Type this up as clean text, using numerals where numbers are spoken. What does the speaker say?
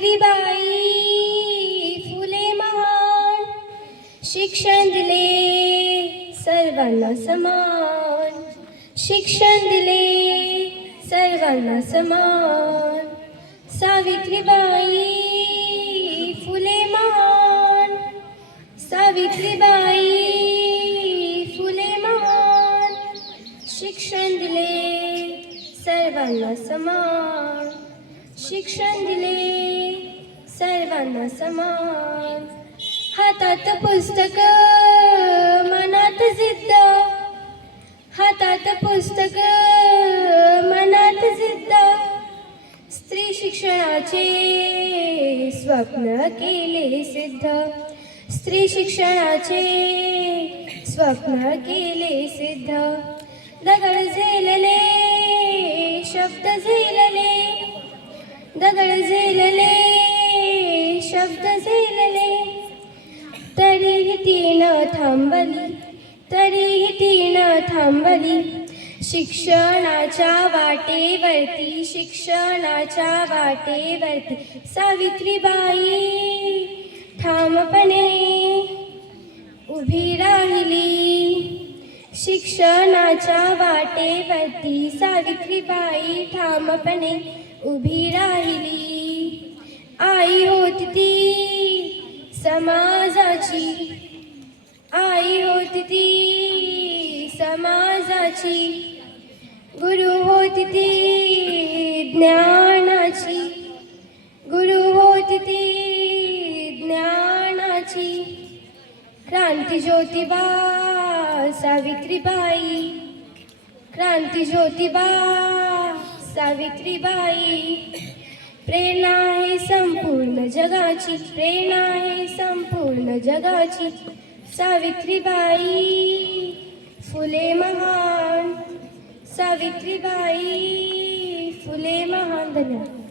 सावित्रीबाई फुले महान, शिक्षण दिले सर्वांना समान, शिक्षण दिले सर्वांना समान. सावित्रीबाई फुले महान, सावित्रीबाई फुले महान, शिक्षण दिले सर्वांना समान, शिक्षण दिले सर्वांना समान. हातात पुस्तक मनात जिद्द, हातात पुस्तक मनात जिद्द, स्त्री शिक्षणाचे स्वप्न केले सिद्ध, स्त्री शिक्षणाचे स्वप्न केले सिद्ध. दगड झेलले शब्द झेलले, दगड झेलले शब्द झेलले, तरीही ती न थांबली, तरीही ती न थांबली. शिक्षणाच्या वाटेवरती, शिक्षणाच्या वाटेवरती सावित्रीबाई ठामपणे उभी राहिली. शिक्षणाच्या वाटेवरती सावित्रीबाई ठामपणे उभी राहिली. आई होती ती समाजाची, आई होती ती समाजाची, गुरु होती ती ज्ञानाची, गुरु होती ती ज्ञानाची. क्रांती ज्योतिबा सावित्रीबाई, क्रांती ज्योतिबा सावित्रीबाई. प्रेरणा आहे संपूर्ण जगाची, प्रेरणा आहे संपूर्ण जगाची. सावित्रीबाई फुले महान, सावित्रीबाई फुले महान. धन्यवाद.